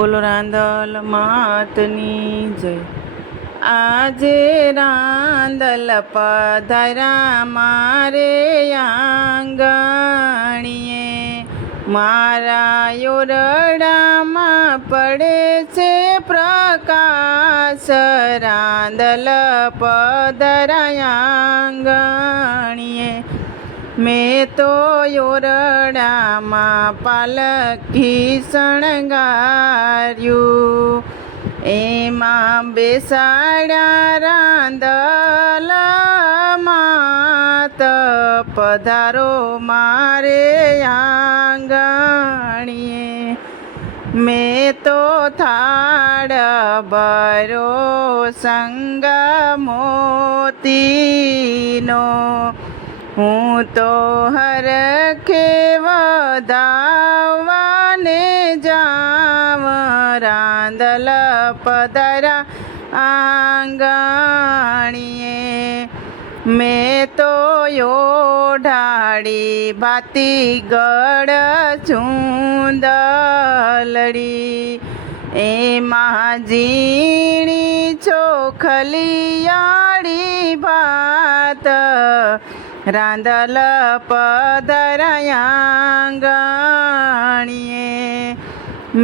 બોલો રાંદલ માતની જય. આજે રાંદલ પધરા મારે આંગણીએ. મારા યોરડામાં પડે છે પ્રકાશ. રાંદલ પધરા આંગણીએ. મેં તો યોરડામાં પાલખી શણગાર્યું. એમાં બેસાડ્યા રાંધલામાં માત પધારો મારે આંગણીએ. મેં તો થાળ ભરો સંગ મોતીનો હું તો હરખે વધાવાને જામ રાંદલ પધરા આંગણીએ. મેં તો યોઢાડી ભાતી ગળ ચૂંદલડી. એમાં ઝીણી ચોખલિયાળી રાંદલ પધરાયાંગણીએ.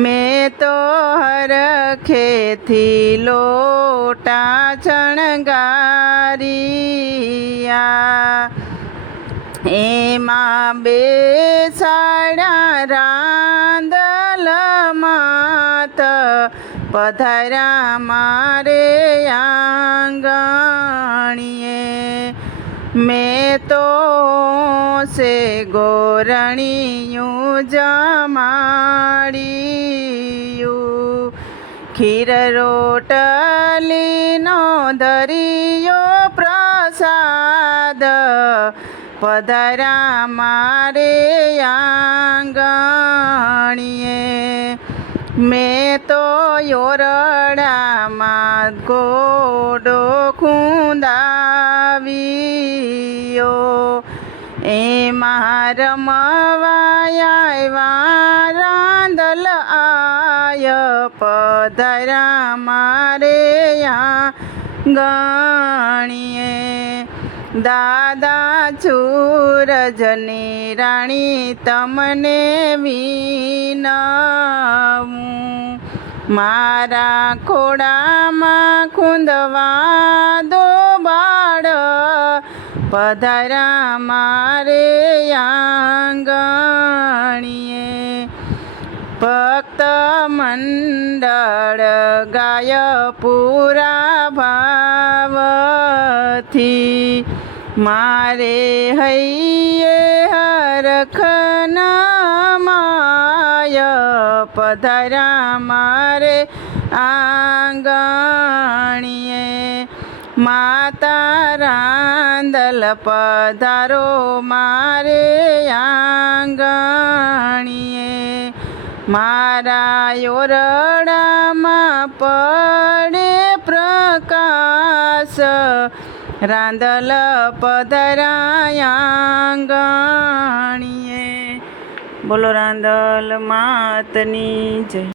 મેં તો હરખેથી લોટા ચણગારિયા એમાં બેસાડ્યા રાંધલ માત પધરા મારે આંગણીએ. મેં તો સે ગોરણીયું જમાડ્યું. ખીર રોટલીનો ધરિયો પ્રસાદ પધરા મારે આંગણીએ. મેં તો યોરડામાં ગોડો ખૂંદાવ્યો એમાં રમવાયા રાંદલ આય પધરા મારે ગણીએ. દાદા છૂરજની રાણી તમને વિનવું. મારા ખોડામાં ખૂંદવા પધારા મારે આંગણીએ ભક્ત મંડળ ગાય પૂરા ભાવથી મારે હૈયે હરખના માય પધરા મારે આંગણીએ માતા રાંદલ પધારો મારે આંગણીએ. મારા યોરડામાં પડે પ્રકાશ. રાંદલ પધરાયાંગણીએ બોલો રાંદલ માતની જય.